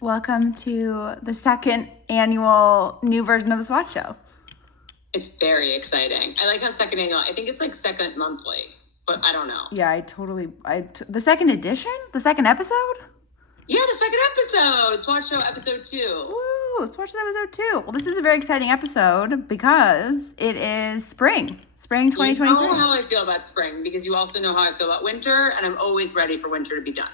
Welcome to the second annual new version of the SWAT show. It's very exciting. I like how second annual, I think it's like second monthly, but I don't know. Yeah, the second edition? The second episode? Yeah, the second episode. SWAT show episode 2. Woo, SWAT show episode 2. Well, this is a very exciting episode because it is spring 2023. You know how I feel about spring because you also know how I feel about winter, and I'm always ready for winter to be done.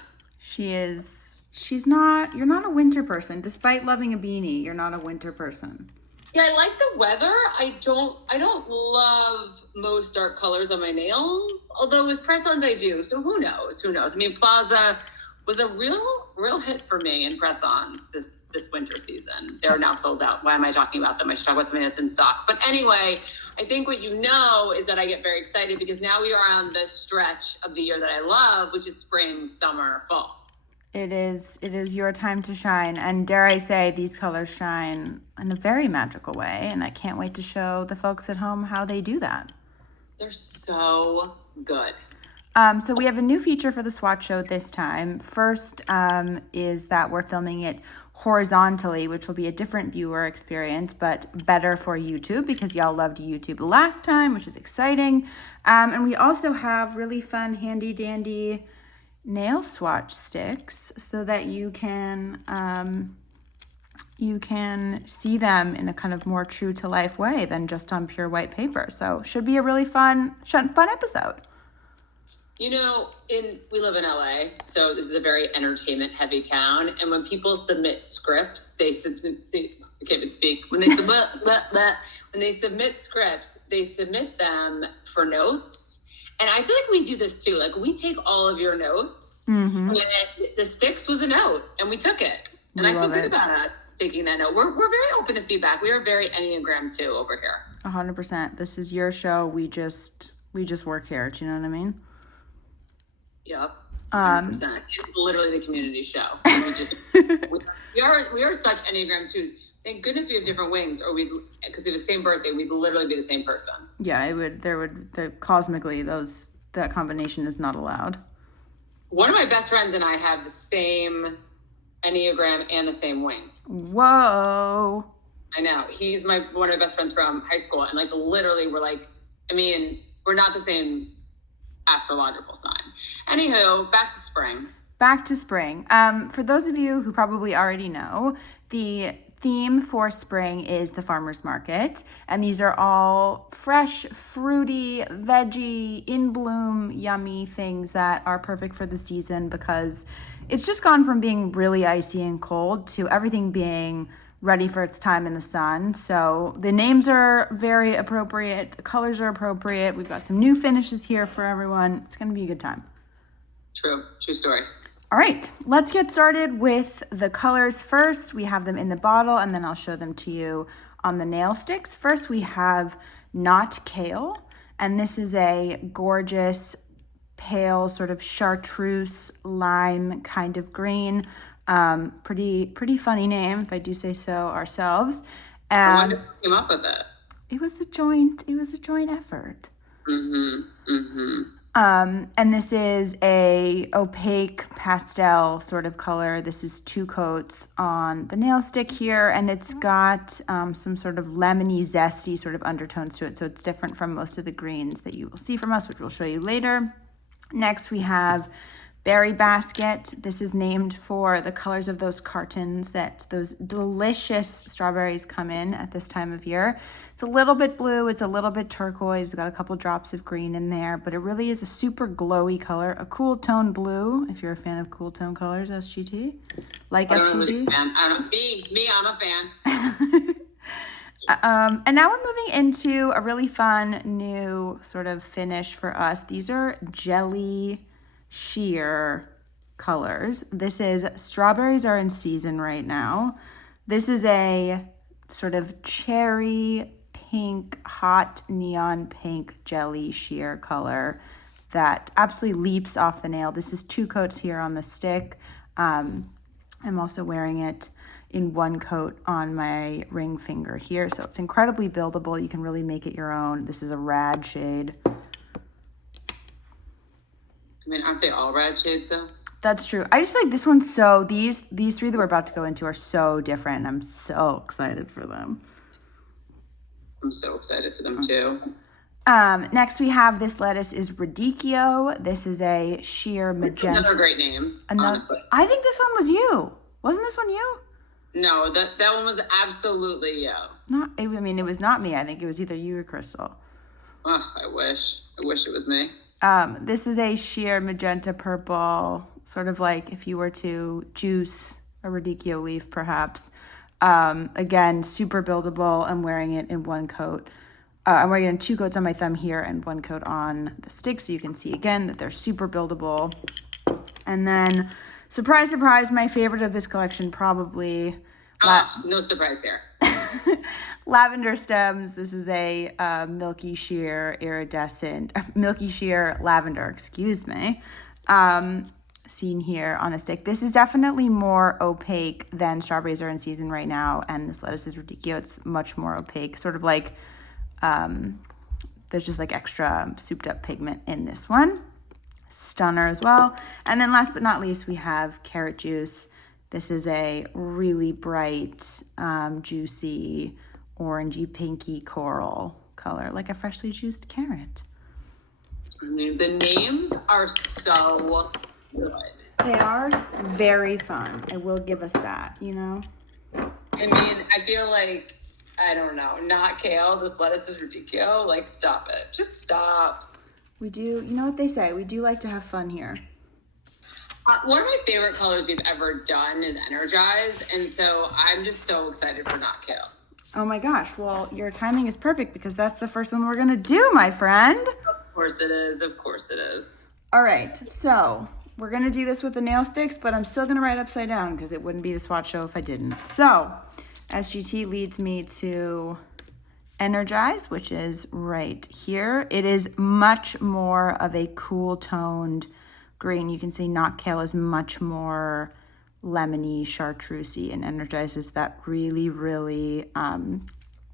You're not a winter person. Despite loving a beanie, you're not a winter person. Yeah, I like the weather. I don't love most dark colors on my nails, although with press-ons I do. So who knows? I mean, Plaza was a real hit for me in press-ons this winter season. They're now sold out. Why am I talking about them? I should talk about something that's in stock. But anyway, I think what you know is that I get very excited because now we are on the stretch of the year that I love, which is spring, summer, fall. It is your time to shine, and dare I say, these colors shine in a very magical way, and I can't wait to show the folks at home how they do that. They're so good. So we have a new feature for the SWAT show this time. First is that we're filming it horizontally, which will be a different viewer experience, but better for YouTube because y'all loved YouTube last time, which is exciting. And we also have really fun, handy dandy nail swatch sticks so that you can see them in a kind of more true to life way than just on pure white paper. So should be a really fun episode. You know, we live in LA, so this is a very entertainment heavy town. And when people submit scripts, I can't even speak. When they submit scripts, they submit them for notes. And I feel like we do this too. Like we take all of your notes. Mm-hmm. The sticks was a note, and we took it. And I feel good about us taking that note. We're very open to feedback. We are very Enneagram 2 over here. 100%. This is your show. We just work here. Do you know what I mean? Yep. 100%. It's literally the community show. We are such Enneagram 2s. Thank goodness we have different wings, or because we have the same birthday, we'd literally be the same person. Yeah, cosmically that combination is not allowed. One of my best friends and I have the same Enneagram and the same wing. Whoa. I know. He's one of my best friends from high school, and like literally we're not the same astrological sign. Anywho, back to spring. For those of you who probably already know, the theme for spring is the farmer's market, and these are all fresh, fruity, veggie, in bloom, yummy things that are perfect for the season because it's just gone from being really icy and cold to everything being ready for its time in the sun. So the names are very appropriate, the colors are appropriate. We've got some new finishes here for everyone. It's going to be a good time. True story. All right, let's get started with the colors first. We have them in the bottle, and then I'll show them to you on the nail sticks. First, we have Not Kale, and this is a gorgeous, pale, sort of chartreuse lime kind of green. Pretty funny name, if I do say so ourselves. I wonder who came up with it. It was a joint effort. Mm-hmm. And this is a opaque pastel sort of color. This is 2 coats on the nail stick here, and it's got some sort of lemony, zesty sort of undertones to it. So it's different from most of the greens that you will see from us, which we'll show you later. Next, we have Berry Basket. This is named for the colors of those cartons that those delicious strawberries come in at this time of year. It's a little bit blue, it's a little bit turquoise, it's got a couple drops of green in there, but it really is a super glowy color, a cool tone blue, if you're a fan of cool tone colors, SGT. Like SGT? I'm a fan. And now we're moving into a really fun new sort of finish for us. These are jelly sheer colors. This is strawberries are in season right now. This is a sort of cherry pink, hot neon pink jelly sheer color that absolutely leaps off the nail. This is 2 coats here on the stick. I'm also wearing it in 1 coat on my ring finger here, so it's incredibly buildable. You can really make it your own. This is a rad shade. I mean, aren't they all rad shades though? That's true. I just feel like this one's so, these three that we're about to go into are so different. And I'm so excited for them. I'm so excited for them too. Next we have this lettuce is Radicchio. This is a sheer magenta. Another great name, honestly. I think this one was you. Wasn't this one you? No, that one was absolutely you. I mean, it was not me. I think it was either you or Crystal. Oh, I wish it was me. This is a sheer magenta purple, sort of like if you were to juice a Radicchio leaf, perhaps. Again, super buildable. I'm wearing it in one coat. I'm wearing it in 2 coats on my thumb here and 1 coat on the stick, so you can see again that they're super buildable. And then, surprise, surprise, my favorite of this collection probably... no surprise here. Lavender Stems. This is a milky sheer lavender, excuse me. Seen here on a stick. This is definitely more opaque than strawberries are in season right now, and this lettuce is Radicchio. It's much more opaque, sort of like there's just like extra souped up pigment in this one. Stunner as well. And then last but not least, we have Carrot Juice. This is a really bright, juicy, orangey, pinky coral color, like a freshly juiced carrot. I mean, the names are so good. They are very fun. I will give us that, you know? I mean, I feel like, I don't know, not kale, this lettuce is Radicchio. Like, stop it. Just stop. We do, you know what they say, we do like to have fun here. One of my favorite colors we've ever done is Energize, and so I'm just so excited for not kale. Oh my gosh, well, your timing is perfect because that's the first one we're gonna do, my friend. Of course it is, of course it is. All right, so we're gonna do this with the nail sticks, but I'm still gonna write upside down because it wouldn't be the swatch show if I didn't. So, SGT leads me to Energize, which is right here. It is much more of a cool toned green. You can see Not Kale is much more lemony, chartreusey, and Energize is that really, really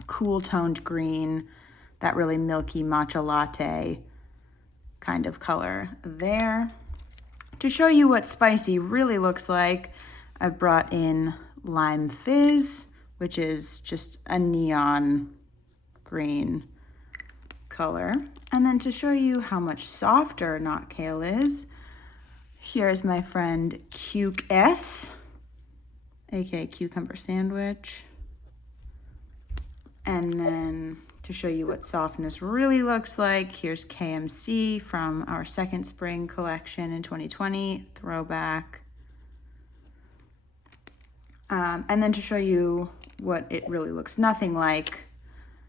cool toned green, that really milky matcha latte kind of color there. To show you what spicy really looks like, I've brought in Lime Fizz, which is just a neon green color. And then to show you how much softer Not Kale is, here's my friend Cuke S, aka Cucumber Sandwich. And then to show you what softness really looks like, here's KMC from our second spring collection in 2020, throwback. And then to show you what it really looks nothing like.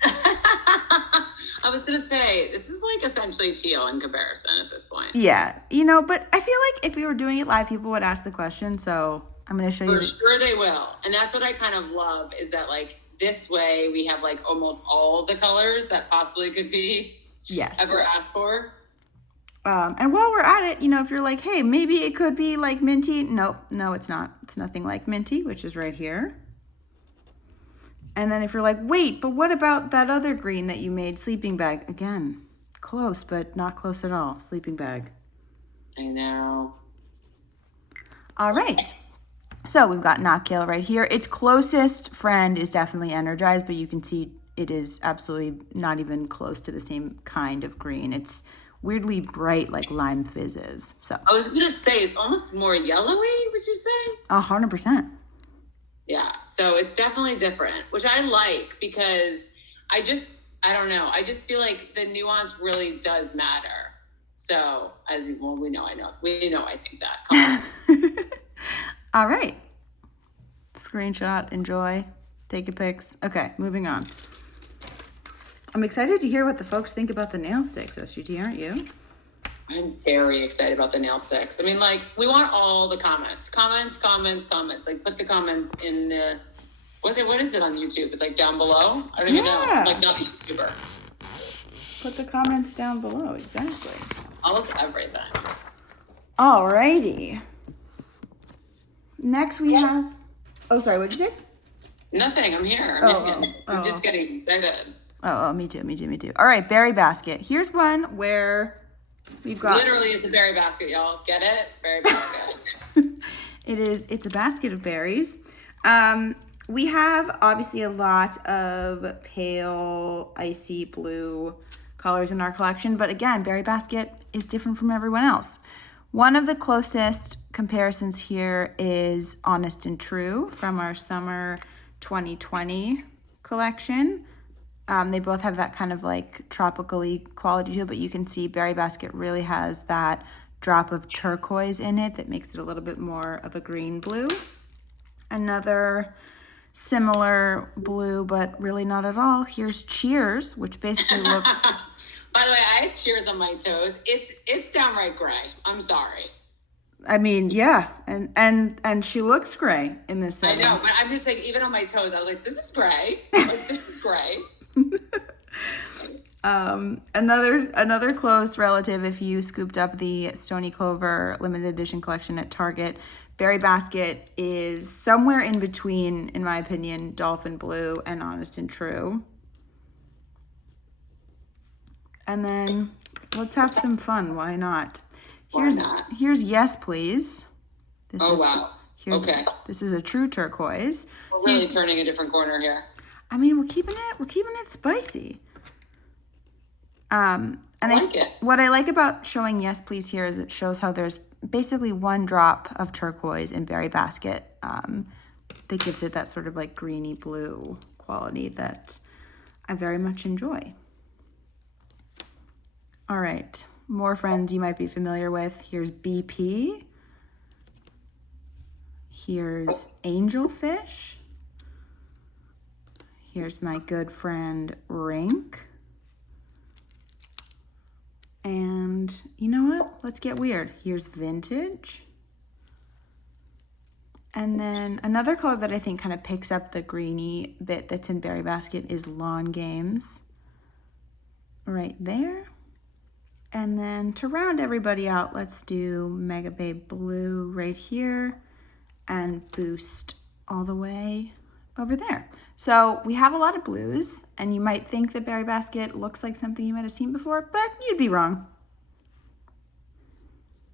I was gonna say, this is like essentially teal in comparison at this point. Yeah, you know, but I feel like if we were doing it live, people would ask the question, so I'm gonna show you. For sure they will. And that's what I kind of love, is that like this way we have like almost all the colors that possibly could be ever asked for. And while we're at it, you know, if you're like, hey, maybe it could be like minty. No, it's not. It's nothing like minty, which is right here. And then if you're like, wait, but what about that other green that you made, Sleeping Bag? Again, close, but not close at all. Sleeping Bag. I know. All right. So we've got Not Kale right here. Its closest friend is definitely Energized, but you can see it is absolutely not even close to the same kind of green. It's weirdly bright like Lime Fizz is. So I was gonna say it's almost more yellowy, would you say? 100%. Yeah, so it's definitely different, which I like because I don't know. I just feel like the nuance really does matter. So I think that. All right. Screenshot, enjoy, take your pics. Okay, moving on. I'm excited to hear what the folks think about the nail sticks, SGT, aren't you? I'm very excited about the nail sticks. I mean, like, we want all the comments. Comments. Like, put the comments in the, what is it on YouTube? It's like down below? I don't even know. Like, not a YouTuber. Put the comments down below, exactly. Almost everything. Alrighty. Next we have, oh, sorry, what'd you say? Nothing, I'm here. I'm just getting excited. Oh, me too. All right, Berry Basket. Here's one where We've got Literally, it's a berry basket, y'all. Get it? Berry basket. it's a basket of berries. We have obviously a lot of pale, icy blue colors in our collection, but again, Berry Basket is different from everyone else. One of the closest comparisons here is Honest and True from our summer 2020 collection. They both have that kind of like tropically quality to it, but you can see Berry Basket really has that drop of turquoise in it that makes it a little bit more of a green blue. Another similar blue, but really not at all. Here's Cheers, which basically looks... By the way, I had Cheers on my toes. It's downright gray. I'm sorry. I mean, yeah, and she looks gray in this setting. I know, but I'm just like, even on my toes, I was like, this is gray. Like, this is gray. Another close relative, if you scooped up the Stony Clover limited edition collection at Target, Berry Basket is somewhere in between, in my opinion, Dolphin Blue and Honest and True. And then let's have some fun. Why not? Here's Yes Please. Wow. Okay. This is a true turquoise. We're really turning a different corner here. I mean, we're keeping it spicy. And I like it. What I like about showing Yes Please here is it shows how there's basically one drop of turquoise in Berry Basket that gives it that sort of like greeny blue quality that I very much enjoy. All right, more friends you might be familiar with. Here's BP. Here's Angelfish. Here's my good friend Rink. And you know what? Let's get weird. Here's Vintage. And then another color that I think kind of picks up the greeny bit that's in Berry Basket is Lawn Games. Right there. And then to round everybody out, let's do Mega Babe Blue right here and Boost all the way over there. So we have a lot of blues, and you might think that Berry Basket looks like something you might have seen before, but you'd be wrong.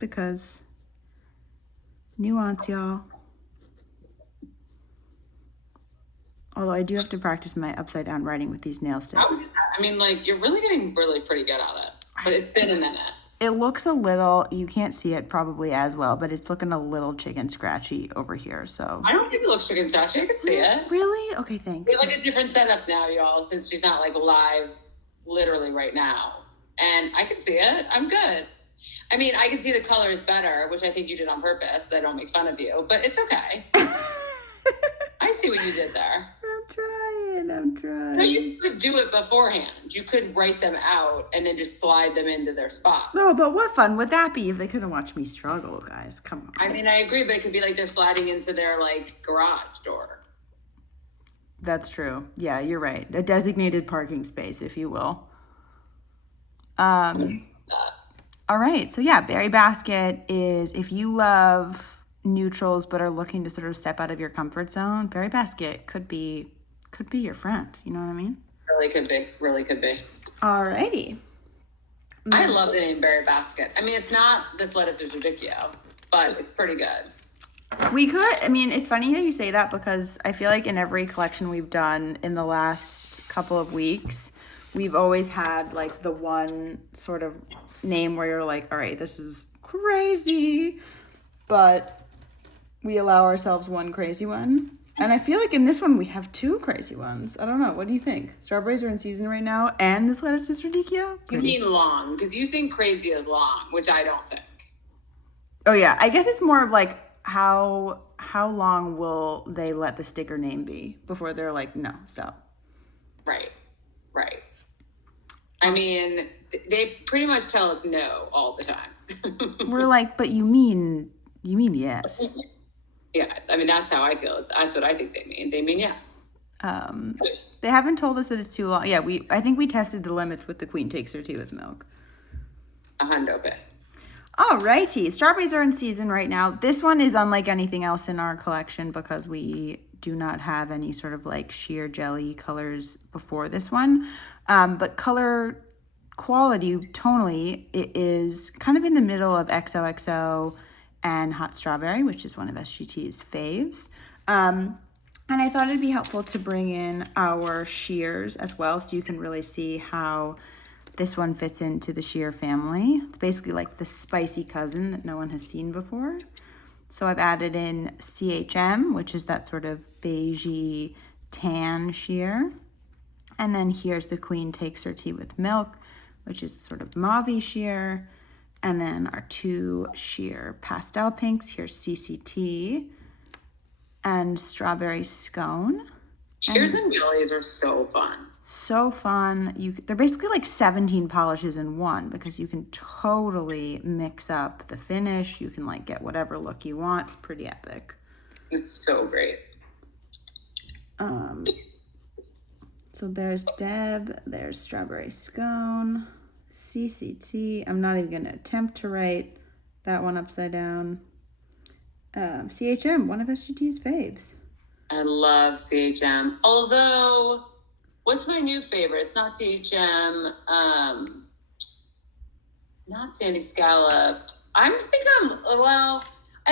Because nuance, y'all. Although I do have to practice my upside down writing with these nail sticks. I mean, like, you're really getting really pretty good at it. But it's been a minute. It looks a little, you can't see it probably as well, but it's looking a little chicken scratchy over here, so. I don't think it looks chicken scratchy. I can see it. Really? Okay, thanks. We have like a different setup now, y'all, since she's not like live literally right now. And I can see it. I'm good. I mean, I can see the colors better, which I think you did on purpose, so I don't make fun of you, but it's okay. I see what you did there. I'm trying. No, you could do it beforehand. You could write them out and then just slide them into their spots. No, but what fun would that be if they couldn't watch me struggle, guys? Come on. I mean, I agree, but it could be like they're sliding into their like garage door. That's true. Yeah, you're right. A designated parking space, if you will. All right. So yeah, Berry Basket is, if you love neutrals but are looking to sort of step out of your comfort zone, Berry Basket could be your friend. You know what I mean? Really could be. Really could be. Alrighty. I love the name Berry Basket. I mean, it's not This Lettuce is Ridiculous, but it's pretty good. We could, I mean, it's funny how you say that because I feel like in every collection we've done in the last couple of weeks, we've always had like the one sort of name where you're like, all right, this is crazy, but we allow ourselves one crazy one. And I feel like in this one we have two crazy ones. I don't know. What do you think? Strawberries are in season right now, and This Lettuce is Ridiculous? You mean long, because you think crazy is long, which I don't think. Oh yeah, I guess it's more of like how long will they let the sticker name be before they're like, no, stop. Right. I mean, they pretty much tell us no all the time. We're like, but you mean yes. Yeah, I mean, that's how I feel. That's what I think they mean. They mean yes. They haven't told us that it's too long. Yeah, I think we tested the limits with the Queen Takes Her Tea with Milk. $100. Alrighty, strawberries are in season right now. This one is unlike anything else in our collection because we do not have any sort of like sheer jelly colors before this one. But color quality, tonally, it is kind of in the middle of XOXO and Hot Strawberry, which is one of SGT's faves. And I thought it'd be helpful to bring in our sheers as well, so you can really see how this one fits into the sheer family. It's basically like the spicy cousin that no one has seen before. So I've added in CHM, which is that sort of beigey tan sheer. And then here's the Queen Takes Her Tea with Milk, which is sort of mauve sheer. And then our two sheer pastel pinks. Here's CCT and Strawberry Scone. Sheers and jellies are so fun. So fun. They're basically like 17 polishes in one, because you can totally mix up the finish. You can like get whatever look you want. It's pretty epic. It's so great. So there's Beb, there's Strawberry Scone, CCT. I'm not even going to attempt to write that one upside down. CHM, one of SGT's faves. I love CHM. Although, what's my new favorite? It's not CHM. Not Sandy Scallop. I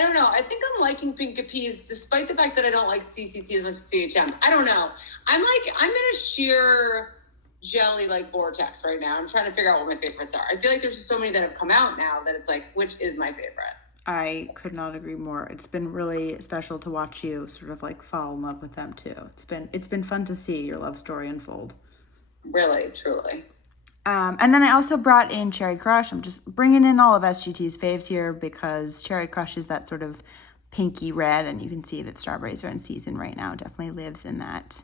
don't know. I think I'm liking Pink Capes, despite the fact that I don't like CCT as much as CHM. I don't know. I'm in a sheer jelly like vortex right now. I'm trying to figure out what my favorites are. I feel like there's just so many that have come out now that it's like, which is my favorite? I could not agree more. It's been really special to watch you sort of like fall in love with them too. It's been fun to see your love story unfold. Really, truly. And then I also brought in Cherry Crush. I'm just bringing in all of SGT's faves here because Cherry Crush is that sort of pinky red, and you can see that strawberries are in season right now. Definitely lives in that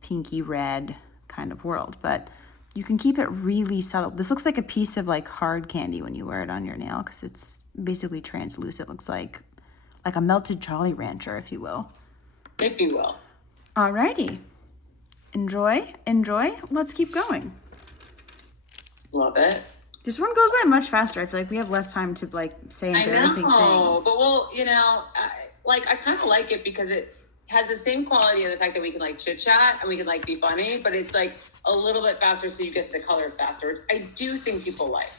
pinky red kind of world, but you can keep it really subtle. This looks like a piece of like hard candy when you wear it on your nail because it's basically translucent. It looks like a melted Jolly Rancher, if you will. If you will. Alrighty. Enjoy. Let's keep going. Love it. This one goes by much faster. I feel like we have less time to like say embarrassing things. But well, I kind of like it because it has the same quality of the fact that we can like chit chat and we can like be funny, but it's like a little bit faster, so you get to the colors faster, which I do think people like.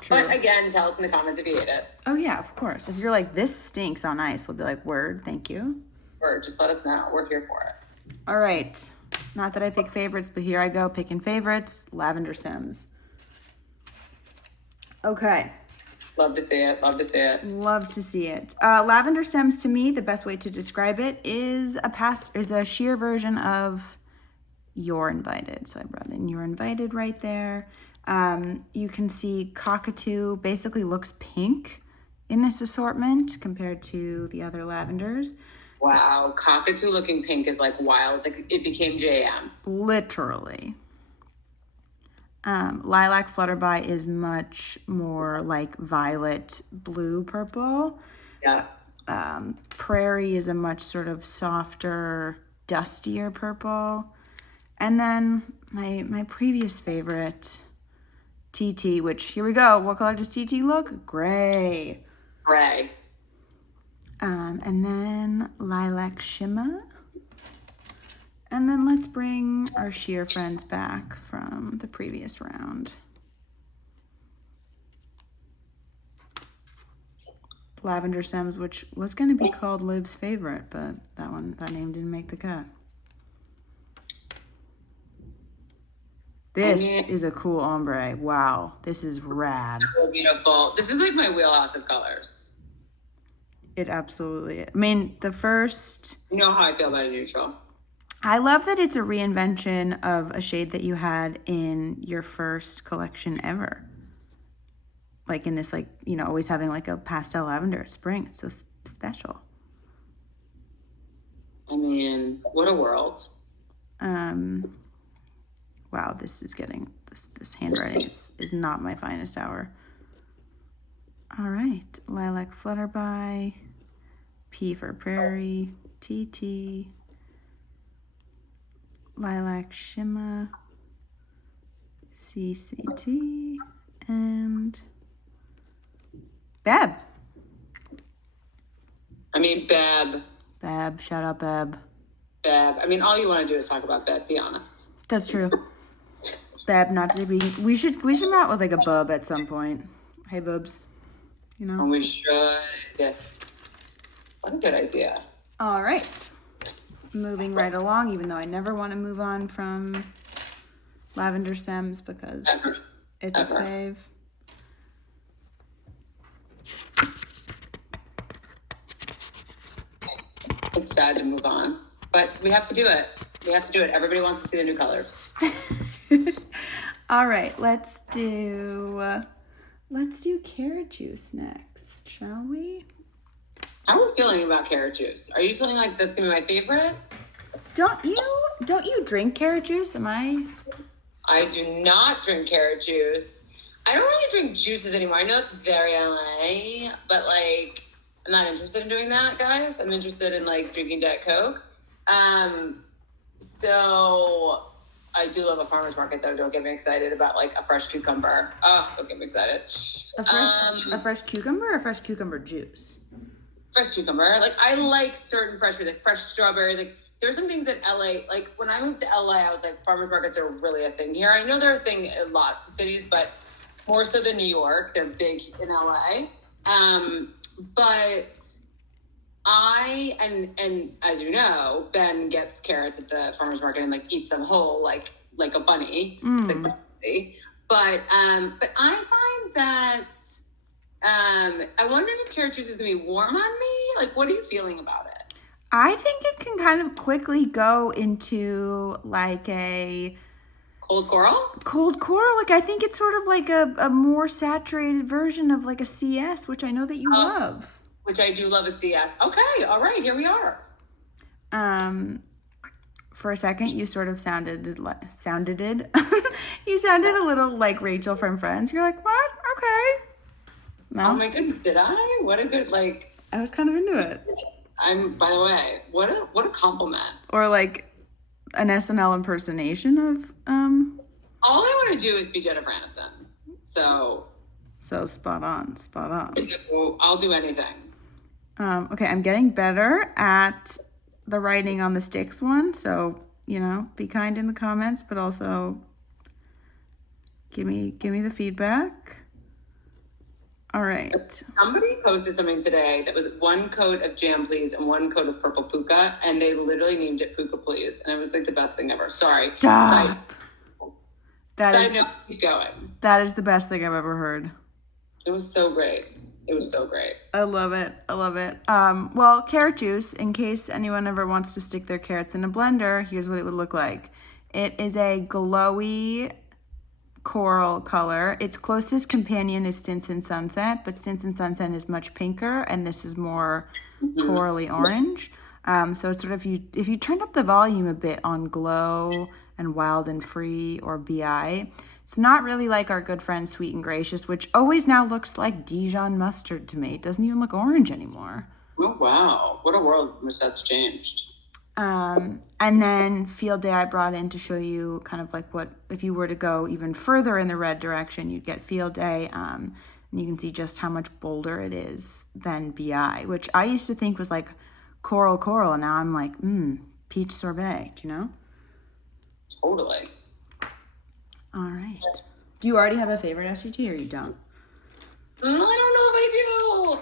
True. But again, tell us in the comments if you hate it. Oh yeah, of course. If you're like, this stinks on ice, we'll be like, word, thank you. Word, just let us know. We're here for it. All right. Not that I pick favorites, but here I go picking favorites. Lavender Sims. Okay. Love to see it. Love to see it. Lavender Stems, to me, the best way to describe it is a sheer version of You're Invited. So I brought in You're Invited right there. You can see Cockatoo basically looks pink in this assortment compared to the other lavenders. Wow, Cockatoo looking pink is like wild. It's like it became JM. Literally. Lilac Flutterby is much more like violet, blue, purple. Yeah. Prairie is a much sort of softer, dustier purple. And then my previous favorite, TT, which, here we go. What color does TT look? Gray. Gray. And then Lilac Shimmer. And then let's bring our sheer friends back from the previous round. Lavender Stems, which was going to be called Liv's favorite, but that name didn't make the cut. This is a cool ombre. Wow, this is rad. So beautiful. This is like my wheelhouse of colors. It absolutely, I mean, the first... You know how I feel about a neutral. I love that it's a reinvention of a shade that you had in your first collection ever. Like in this, like, always having like a pastel lavender at spring. It's so special. I mean, what a world. Wow, this is getting, this handwriting is not my finest hour. All right, Lilac Flutterby, P for Prairie, TT, Lilac Shimmer, CCT, and Beb. I mean, Beb. Beb, shout out Beb. Beb. I mean, all you want to do is talk about Beb, be honest. That's true. Beb, not to be. We should out with like a bub at some point. Hey, bubs. You know. And we should. What a good idea. All right. Moving right along, even though I never want to move on from Lavender Stems because it's a fave. It's sad to move on, but we have to do it. We have to do it. Everybody wants to see the new colors. All right, let's do carrot juice next, shall we? How are we feeling about carrot juice? Are you feeling like that's gonna be my favorite? Don't you drink carrot juice? I do not drink carrot juice. I don't really drink juices anymore. I know it's very LA, but like I'm not interested in doing that, guys. I'm interested in like drinking Diet Coke. So I do love a farmer's market though. Don't get me excited about like a fresh cucumber. Oh, don't get me excited. a fresh cucumber or a fresh cucumber juice? Fresh cucumber. Like I like certain fresh foods, like fresh strawberries. Like there's some things in LA. Like when I moved to LA, I was like, farmers markets are really a thing here. I know they're a thing in lots of cities, but more so than New York. They're big in LA. But I and as you know, Ben gets carrots at the farmers market and like eats them whole, like a bunny. It's like crazy. But I find that I'm wondering if carrot juice is gonna be warm on me. Like, what are you feeling about it? I think it can kind of quickly go into like a Cold coral? Cold coral. Like I think it's sort of like a more saturated version of like a CS, which I know that you love. Which I do love a CS. Okay, all right, here we are. For a second, you sort of you sounded a little like Rachel from Friends. You're like, what? Okay. No? Oh my goodness, did I? What a good like. I was kind of into it. By the way, what a compliment. Or like an SNL impersonation of All I want to do is be Jennifer Aniston. So spot on. I'll do anything. Okay, I'm getting better at the writing on the sticks one, so be kind in the comments, but also give me the feedback. All right. Somebody posted something today that was 1 coat of Jam Please and 1 coat of Purple Puka, and they literally named it Puka Please, and it was like the best thing ever. Sorry. Stop. Keep going. That is the best thing I've ever heard. It was so great. I love it. Well, carrot juice, in case anyone ever wants to stick their carrots in a blender, here's what it would look like. It is a glowy coral color. Its closest companion is Stinson Sunset, but Stinson Sunset is much pinker, and this is more corally orange. So it's sort of if you turned up the volume a bit on Glow and Wild and Free or BI, it's not really like our good friend Sweet and Gracious, which always now looks like Dijon mustard to me. It doesn't even look orange anymore. Oh, wow. What a world in which that's changed. And then Field Day I brought in to show you kind of like what, if you were to go even further in the red direction, you'd get Field Day. And you can see just how much bolder it is than BI, which I used to think was like coral. And now I'm like, peach sorbet, do you know? Totally. All right. Do you already have a favorite SGT or you don't? I don't know if I do.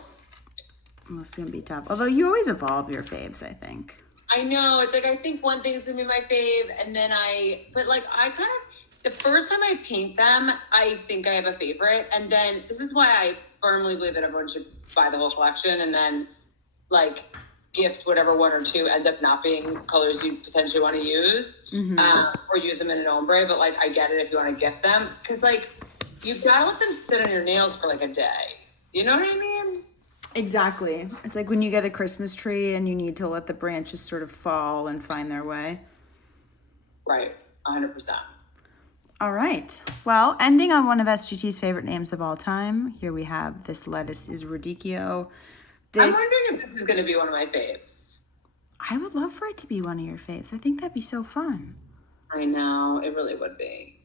Well, it's going to be tough. Although you always evolve your faves, I think. I know. It's like I think one thing is going to be my fave, and then but like I kind of, the first time I paint them, I think I have a favorite. And then this is why I firmly believe that everyone should buy the whole collection and then like gift whatever 1 or 2 end up not being colors you potentially want to use, or use them in an ombre. But like, I get it if you want to gift them, because like you've got to let them sit on your nails for like a day. You know what I mean? Exactly. It's like when you get a Christmas tree and you need to let the branches sort of fall and find their way. Right. 100%. All right. Well, ending on one of SGT's favorite names of all time, here we have this lettuce is Radicchio. I'm wondering if this is going to be one of my faves. I would love for it to be one of your faves. I think that'd be so fun. I know. It really would be.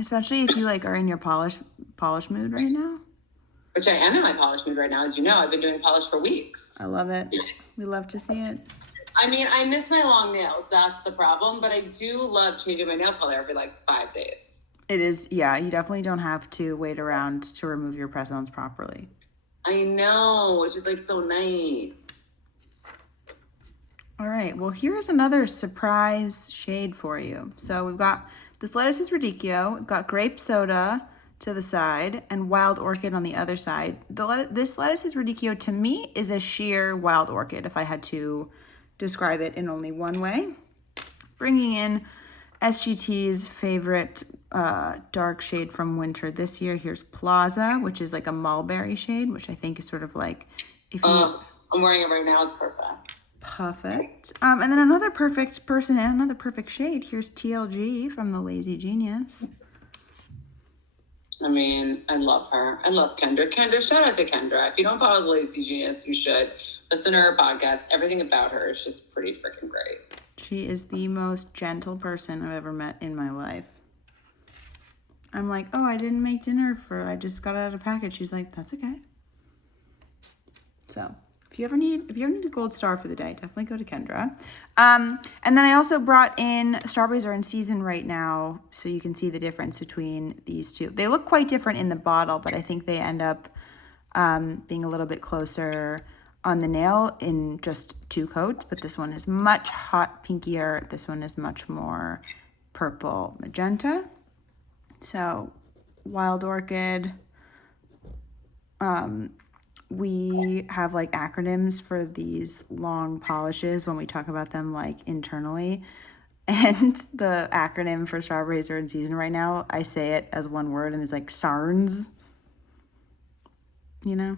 Especially if you like are in your polish mood right now. Which I am in my polish mood right now. As you know, I've been doing polish for weeks. I love it. We love to see it. I mean, I miss my long nails. That's the problem. But I do love changing my nail color every like 5 days. It is, yeah, you definitely don't have to wait around to remove your press-ons properly. I know, it's just like so nice. All right, well, here's another surprise shade for you. So we've got, this lettuce is radicchio, we've got grape soda to the side and wild orchid on the other side. This lettuce is radicchio to me is a sheer wild orchid if I had to describe it in only one way. Bringing in SGT's favorite dark shade from winter this year. Here's Plaza, which is like a mulberry shade, which I think is sort of like, if you... I'm wearing it right now, it's perfect. Perfect. And then another perfect person and another perfect shade. Here's TLG from the Lazy Genius. I mean, I love her. I love Kendra. Kendra, shout out to Kendra. If you don't follow the Lazy Genius, you should listen to her podcast. Everything about her is just pretty freaking great. She is the most gentle person I've ever met in my life. I'm like, oh, I didn't make dinner I just got it out of a package. She's like, that's okay. So if you ever need a gold star for the day, definitely go to Kendra. And then I also brought in, strawberries are in season right now, so you can see the difference between these two. They look quite different in the bottle, but I think they end up being a little bit closer on the nail in just 2 coats, but this one is much hot pinkier. This one is much more purple magenta. So wild orchid. We have like acronyms for these long polishes when we talk about them like internally. And the acronym for strawberries are in season right now, I say it as one word and it's like SARNS. You know?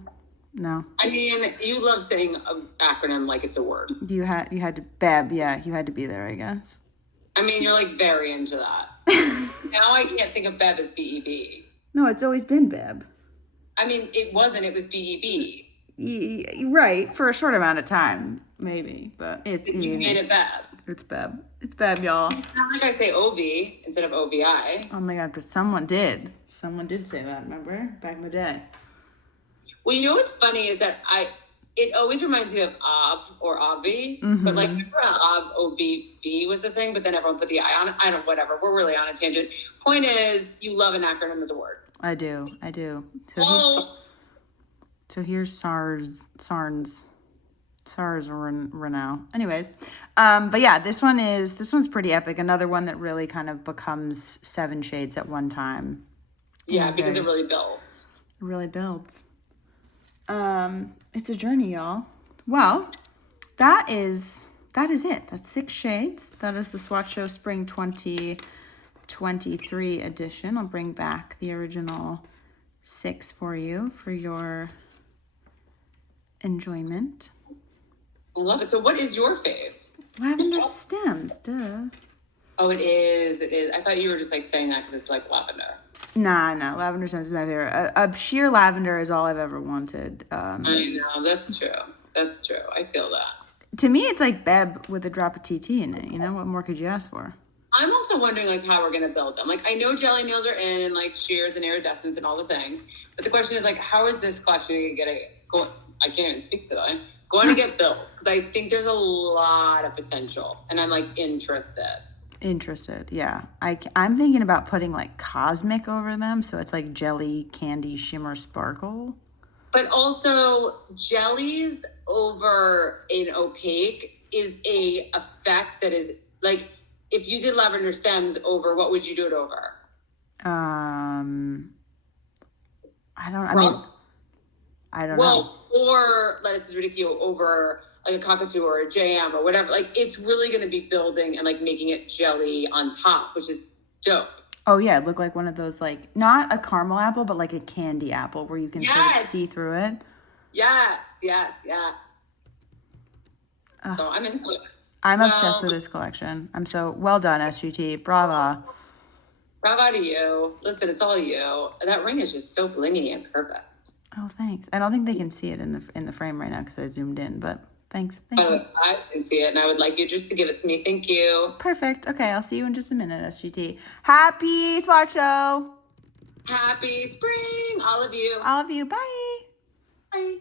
No. I mean, you love saying an acronym like it's a word. You had to BEB, yeah, you had to be there, I guess. I mean, you're like very into that. Now I can't think of Bev as BEB. No, it's always been BEB. I mean, it wasn't. It was BEB. Right, for a short amount of time, maybe, but you made it Bev. It's BEB. It's BEB, y'all. It's not like I say OV instead of OVI. Oh my God, but someone did. Someone did say that, remember? Back in the day. Well, you know what's funny is that it always reminds me of OV or OVI, but like remember OV, OBB was the thing, but then everyone put the I on it. I don't, whatever. We're really on a tangent. Point is, you love an acronym as a word. I do. So here's SARS Renault. Anyways, but yeah, this one's pretty epic. Another one that really kind of becomes 7 shades at one time. Yeah, because it really builds. It really builds. It's a journey, y'all. Well, that is it. That's 6 shades. That is the Swatch Show Spring 2023 edition. I'll bring back the original 6 for you for your enjoyment. I love it. So what is your fave? Lavender Stems, duh. Oh, it is. It is. I thought you were just like saying that because it's like lavender. Nah, Lavender Stems is my favorite. A sheer lavender is all I've ever wanted. I know. That's true. That's true. I feel that. To me, it's like Beb with a drop of TT in it. You know, what more could you ask for? I'm also wondering like how we're gonna build them. Like I know jelly nails are in and like shears and iridescence and all the things, but the question is like how is this collection gonna go? I can't even speak today. Going to get built because I think there's a lot of potential and I'm like interested. Yeah. I'm thinking about putting like cosmic over them, so it's like jelly, candy, shimmer, sparkle. But also jellies over an opaque is a effect that is like if you did lavender stems over, what would you do it over? I don't know. Well, or lettuce is ridiculous over like a cockatoo or a jam or whatever. Like it's really going to be building and like making it jelly on top, which is dope. Oh yeah, it looked like one of those like not a caramel apple, but like a candy apple where you can sort of see through it. Yes. So I'm into it. I'm obsessed with this collection. I'm so well done, SGT. Brava. Bravo to you. Listen, it's all you. That ring is just so blingy and perfect. Oh, thanks. I don't think they can see it in the frame right now because I zoomed in, but thanks. Thank you. I can see it, and I would like you just to give it to me. Thank you. Perfect. Okay, I'll see you in just a minute, SGT. Happy Swatch Show. Happy spring, all of you. All of you. Bye. Bye.